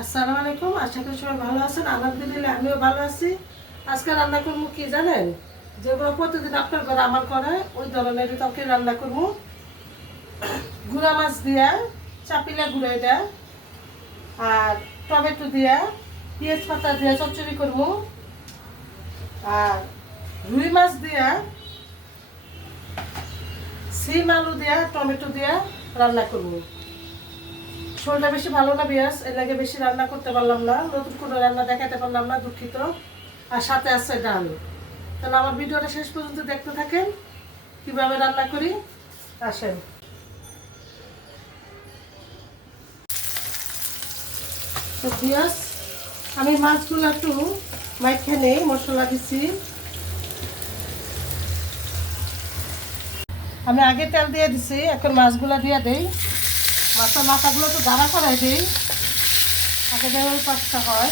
আসসালামু আলাইকুম, আশা করি সবাই ভালো আছেন। আলহামদুলিল্লাহ, আমিও ভালো আছি। আজকে রান্না করব কি জানেন? যেগুলো প্রতিদিন আপনার ঘরে আমার করে ওই ধরনের তরকারি রান্না করব। গুঁড়া মাছ দিয়া, চাপিলা গুঁড়া এটা, আর টমেটো দিয়া পেঁয়াজ পাতা দিয়া চচ্চড়ি করব। আর রুই মাছ দিয়া, সিম আলু দিয়া, টমেটো দিয়া রান্না করব। শরীরটা বেশি ভালো না বিয়াস? এর লাগে বেশি রান্না করতে পারলাম না, নতুন কোনো রান্না দেখাতে পারলাম না, দুঃখিত। আর সাথে আছে ডাল। তাহলে আমার ভিডিওটা শেষ পর্যন্ত দেখতে থাকেন, কীভাবে রান্না করি, আসেন। তো আমি মাছগুলো একটু মাইখানে মশলা দিছি। আমি আগে তেল দিয়ে দিছি, এখন মাছগুলো দিয়ে দেই। মাছের মাথাগুলো তো দাঁড়া করাই দিই। আগে দেওয়ার পাঁচটা হয়।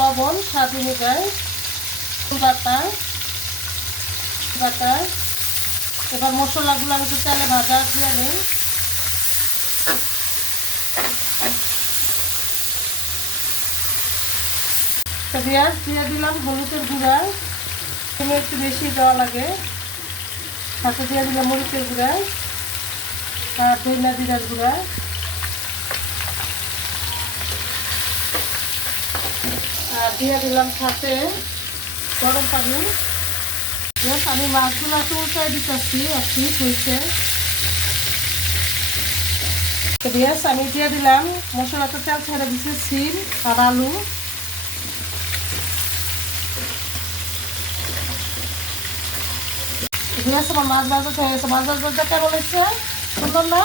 লবণ, স্বাদ অনুযায়ী। বাটা। বাটা। এবার মশলাগুলো আমি একটু তেলে ভাজা দিয়ে নিই। পেঁয়াজ দিয়ে দিলাম, হলুদের গুঁড়া। তুমি একটু বেশি দেওয়া লাগে। সাথে দিয়ে দিলাম মরিচের গুঁড়া আর দইনা জিরার গুঁড়া। আর দিয়ে দিলাম সাথে গরম পানি। বেশ আমি মাছগুলো উল্টাই দিতেছি একটু হয়েছে তো বেশ আমি দিয়ে দিলাম। মশলাটা তেল ছেড়ে দিচ্ছি সিম আর আলু। বেশ আমার মাছ ভাজা হয়ে গেছে। মাছ ভাজাটা কেমন হয়েছে? সুন্দর না?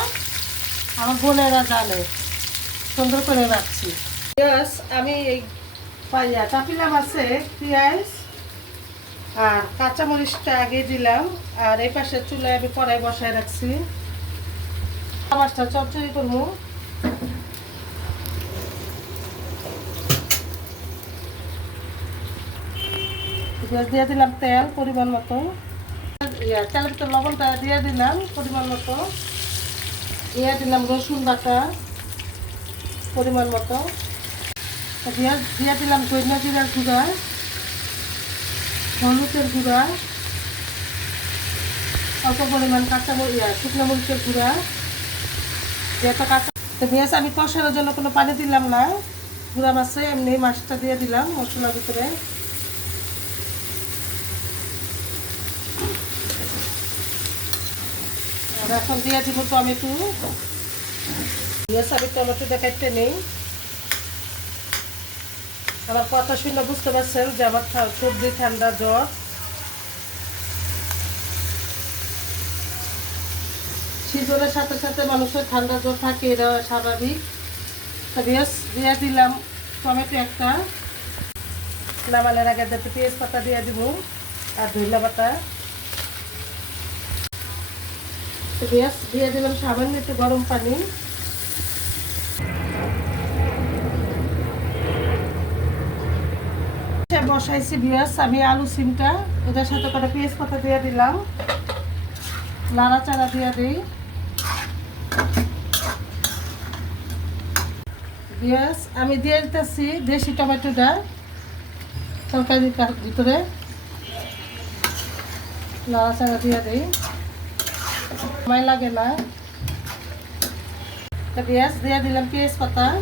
আমার বোনেরা জানে। সুন্দর করে রাখছি। বেশ আমি এই পাইয়া, চাপিলাম আছে, পেঁয়াজ। আর কাঁচামরিচটা আগে দিলাম, আর এই পাশে চুলায় আমি কড়াই বসায় রাখছি। মাছটা চচ্চড়ি করব। দিয়ে দিলাম তেল পরিমাণ মতো। তেলের ভিতরে লবণটা দিয়ে দিলাম পরিমাণ মতো। দিয়ে দিলাম রসুন বাটা পরিমাণ মতো। দিয়ে দিলাম ধনিয়া জিরার গুঁড়া। হলুদের গুঁড়া, অল্প পরিমাণ কাঁচা শুকনো মরিচের গুঁড়া, যেহেতু কাঁচা তো পেঁয়াজ আমি কষানোর জন্য কোনো পানি দিলাম না। গুঁড়া মাছে এমনি মাছটা দিয়ে দিলাম মশলার ভিতরে। এখন দিয়ে দিব টমেটো। পেঁয়াজ আমি টমেটো দেখাইতে নেই। আমার কথা শুনে বুঝতে পারছেন যে আমার সর্দি, ঠান্ডা, জ্বর। সিজনের সাথে সাথে মানুষের ঠান্ডা জ্বর থাকে, এটা স্বাভাবিক। দিয়ে দিলাম টমেটো একটা। নামানোর আগে যাতে পেঁয়াজ পাতা দিয়ে দিব আর ধইলা পাতা। পেঁয়াজ দিয়ে দিলাম সামান্য একটু গরম পানি। বসাইছি পেঁয়াজ আমি আলু সিমটা এটার সাথে করে পেঁয়াজ পাতা দিয়ে দিলাম। নাড়াচাড়া দিয়ে দিই। পেঁয়াজ আমি দিয়ে দিতেছি দেশি টমেটোটা তরকারির কা- ভিতরে। নাড়াচাড়া দিয়ে দিই। সময় লাগে না। পেঁয়াজ দিয়ে দিলাম পেঁয়াজ পাতা।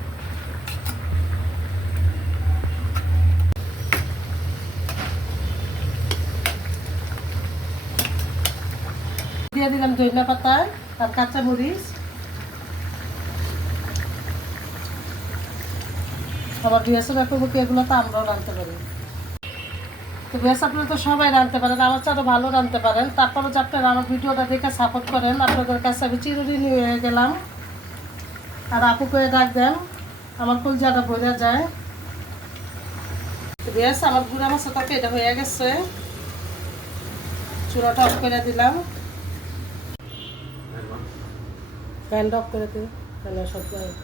দিয়ে দিলাম ধনিয়া পাতা আর কাঁচা মরিচ। আবার বিএসএফ করব কি, এগুলো তো আমরাও রাঁধতে পারি। তো বেশ, আপনারা তো সবাই রাঁধতে পারেন, আমার চারও ভালো রাঁধতে পারেন। তারপরে যে আপনারা আমার ভিডিওটা দেখে সাপোর্ট করেন, আপনাদের কাছে আমি চিরঋণী হয়ে গেলাম। আর আপু করে ডাক দেন, আমার কলজাটা বোঝা যায়। বেশ, আমার গুড়া মাছ তরকারি এটা হয়ে গেছে। চুলাটা অফ করে দিলাম। ফ্যানটা অফ করে ফ্যানের শব্দ হয়।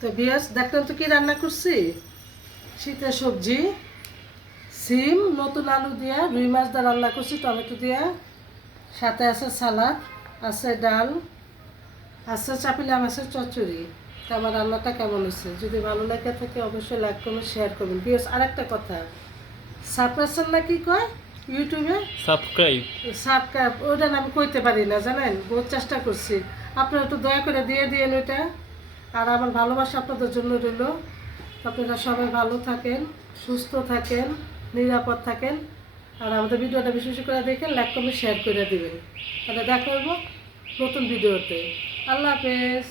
তো বিয়াস দেখলাম তো কি রান্না করছি? শীতের সবজি, সিম, নতুন আলু দিয়া, রুই মাছ দিয়ে রান্না করছি, টমেটো দিয়া। সাথে আছে সালাদ, আছে ডাল, আছে চাপিলা মাছের চচ্চড়ি। তো আমার রান্নাটা কেমন হয়েছে? যদি ভালো লাগে থাকে, অবশ্যই লাইক করবেন শেয়ার করবেন। বিয়াস আরেকটা কথা। সাবস্ক্রাইব না কি কয়? ইউটিউবে? সাবস্ক্রাইব। সাবস্ক্রাইব ওটা না আমি কইতে পারি না জানেন? বহুত চেষ্টা করছি। আপনারা একটু দয়া করে দিয়ে দিয়েন ওইটা। আর আমার ভালোবাসা আপনাদের জন্য রইল। আপনারা সবাই ভালো থাকেন সুস্থ থাকেন নিরাপদ থাকেন। আর আমাদের ভিডিওটা বেশি বেশি করে দেখেন লাইক কমেন্ট শেয়ার করে দেবেন। তাহলে দেখা করব নতুন ভিডিওতে। আল্লাহ হাফেজ।